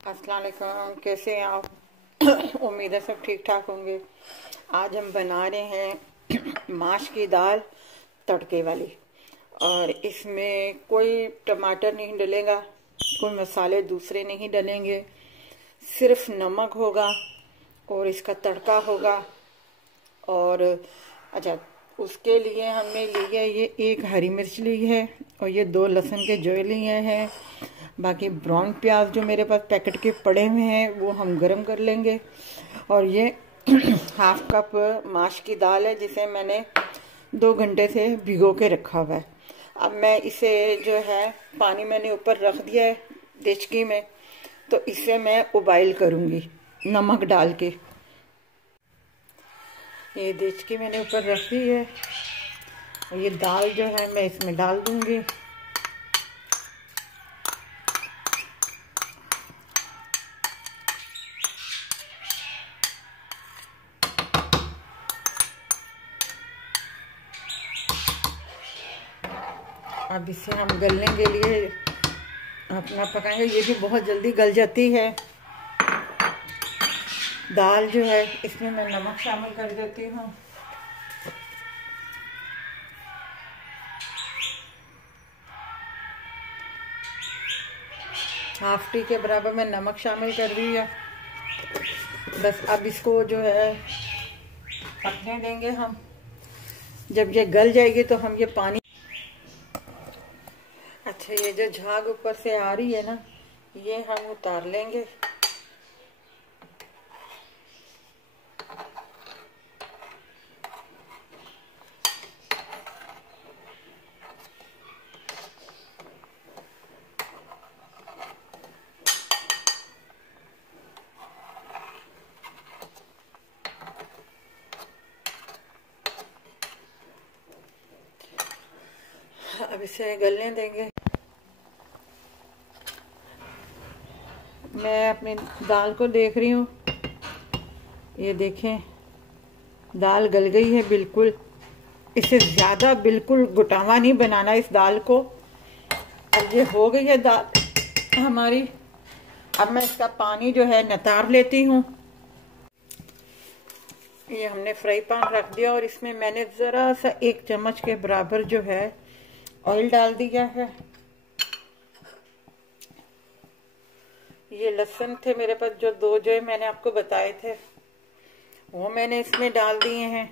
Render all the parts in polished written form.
अस्सलाम वालेकुम, कैसे हैं आप? उम्मीद है सब ठीक ठाक होंगे। आज हम बना रहे हैं माश की दाल तड़के वाली। और इसमें कोई टमाटर नहीं डलेगा, कोई मसाले दूसरे नहीं डलेंगे, सिर्फ नमक होगा और इसका तड़का होगा। और अच्छा, उसके लिए हमने ली है ये एक हरी मिर्च ली है और ये 2 लहसुन के जो लिए हैं। बाकी ब्राउन प्याज जो मेरे पास पैकेट के पड़े हुए हैं वो हम गरम कर लेंगे। और ये हाफ कप माश की दाल है जिसे मैंने 2 घंटे से भिगो के रखा हुआ है। अब मैं इसे जो है पानी मैंने ऊपर रख दिया है देचकी में, तो इसे मैं उबाइल करूँगी नमक डाल के। ये देचकी मैंने ऊपर रख दी है और ये दाल जो है मैं इसमें डाल दूँगी। अब इसे हम गलने के लिए अपना पकाएंगे। ये भी बहुत जल्दी गल जाती है दाल जो है। इसमें मैं नमक शामिल कर देती हूँ। हाफ टी के बराबर मैं नमक शामिल कर दी है। बस अब इसको जो है पकने देंगे हम। जब ये गल जाएगी तो हम ये पानी, अच्छा ये जो झाग ऊपर से आ रही है ना, ये हम उतार लेंगे। अब इसे गलने देंगे। मैं अपनी दाल को देख रही हूँ, ये देखें दाल गल गई है बिल्कुल। इसे ज़्यादा बिल्कुल गुटावा नहीं बनाना इस दाल को। अब ये हो गई है दाल हमारी। अब मैं इसका पानी जो है नितार लेती हूँ। ये हमने फ्राई पैन रख दिया और इसमें मैंने ज़रा सा 1 चम्मच के बराबर जो है ऑयल डाल दिया है। ये लहसुन थे मेरे पास जो 2 जो मैंने आपको बताए थे वो मैंने इसमें डाल दिए हैं।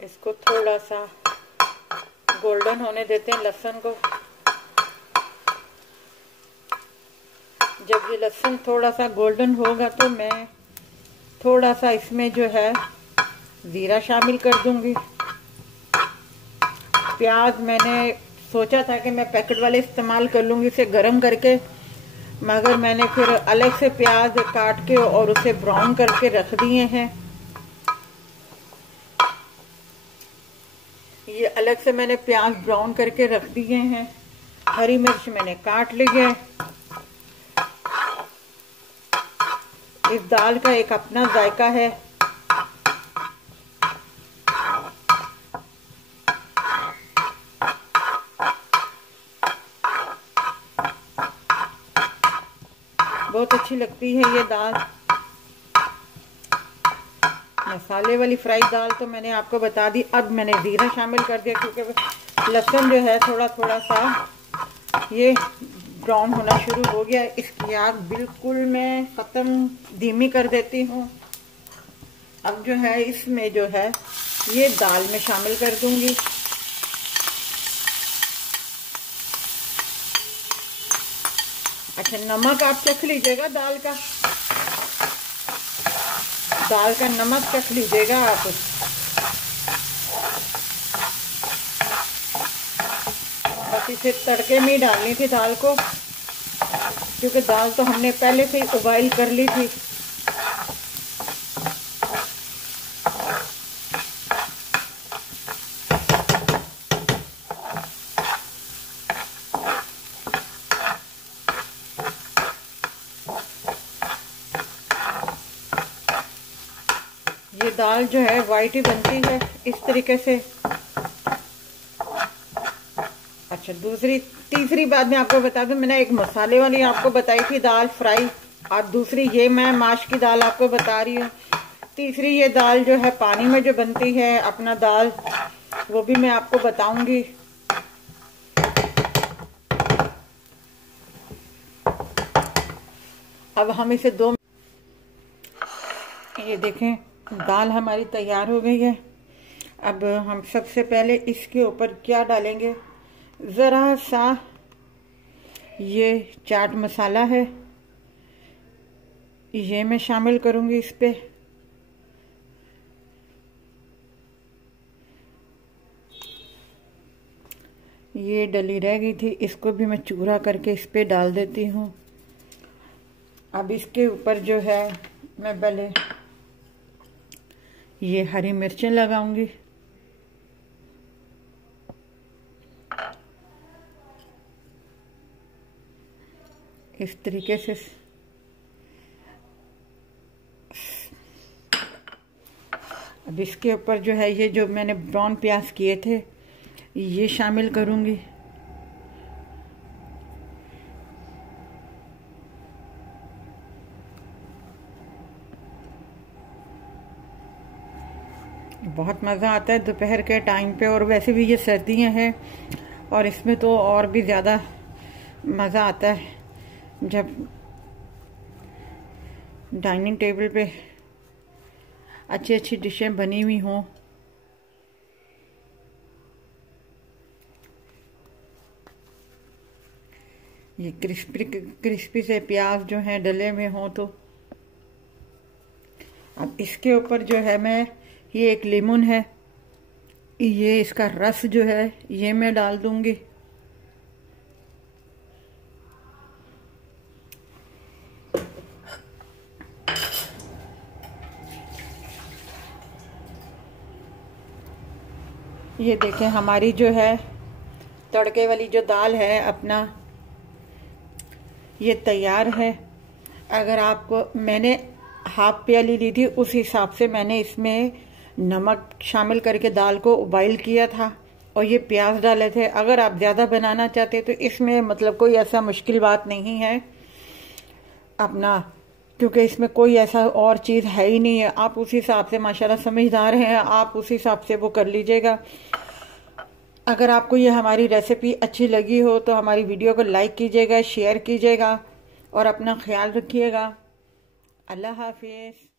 इसको थोड़ा सा गोल्डन होने देते हैं लहसुन को। जब ये लहसुन थोड़ा सा गोल्डन होगा तो मैं थोड़ा सा इसमें जो है ज़ीरा शामिल कर दूंगी। प्याज मैंने सोचा था कि मैं पैकेट वाले इस्तेमाल कर लूँगी इसे गरम करके, मगर मैंने फिर अलग से प्याज काट के और उसे ब्राउन करके रख दिए हैं। ये अलग से मैंने प्याज ब्राउन करके रख दिए हैं। हरी मिर्च मैंने काट ली है। इस दाल का एक अपना जायका है। बहुत अच्छी लगती है ये दाल। मसाले वाली फ्राई दाल तो मैंने आपको बता दी। अब मैंने जीरा शामिल कर दिया क्योंकि लहसुन जो है थोड़ा थोड़ा सा ये ब्राउन होना शुरू हो गया। इसकी आग बिल्कुल मैं ख़त्म धीमी कर देती हूँ। अब जो है इसमें जो है ये दाल में शामिल कर दूंगी। अच्छा, नमक आप चख लीजिएगा दाल का नमक चख लीजिएगा आप। बस इसे तड़के में ही डालनी थी दाल को, क्योंकि दाल तो हमने पहले से ही उबाइल कर ली थी। दाल जो है वाइट ही बनती है इस तरीके से। अच्छा, तीसरी बात मैं आपको बता दूं, मैंने एक मसाले वाली आपको बताई थी दाल फ्राई, और दूसरी ये मैं माश की दाल आपको बता रही हूँ। तीसरी ये दाल जो है पानी में जो बनती है अपना दाल, वो भी मैं आपको बताऊंगी। अब हम इसे ये देखें दाल हमारी तैयार हो गई है। अब हम सबसे पहले इसके ऊपर क्या डालेंगे, ज़रा सा ये चाट मसाला है, ये मैं शामिल करूंगी इस पे। ये डली रह गई थी, इसको भी मैं चूरा करके इस पे डाल देती हूँ। अब इसके ऊपर जो है मैं पहले ये हरी मिर्चें लगाऊंगी। इस तरीके से अब इसके ऊपर जो है ये जो मैंने ब्राउन प्याज किए थे ये शामिल करूंगी। बहुत मज़ा आता है दोपहर के टाइम पे, और वैसे भी ये सर्दियां हैं और इसमें तो और भी ज़्यादा मज़ा आता है जब डाइनिंग टेबल पे अच्छी अच्छी डिशें बनी हुई हों। ये क्रिस्पी से प्याज जो हैं डले में हों तो। अब इसके ऊपर जो है मैं ये एक लेमन है, ये इसका रस जो है ये मैं डाल दूंगी। ये देखें हमारी जो है तड़के वाली जो दाल है अपना ये तैयार है। अगर आपको मैंने हाफ प्याली ली थी उस हिसाब से मैंने इसमें नमक शामिल करके दाल को उबाइल किया था और ये प्याज डाले थे। अगर आप ज़्यादा बनाना चाहते तो इसमें मतलब कोई ऐसा मुश्किल बात नहीं है अपना, क्योंकि इसमें कोई ऐसा और चीज़ है ही नहीं है। आप उस हिसाब से माशाल्लाह समझदार हैं, आप उस हिसाब से वो कर लीजिएगा। अगर आपको ये हमारी रेसिपी अच्छी लगी हो तो हमारी वीडियो को लाइक कीजिएगा, शेयर कीजिएगा और अपना ख्याल रखिएगा। अल्लाह हाफिज़।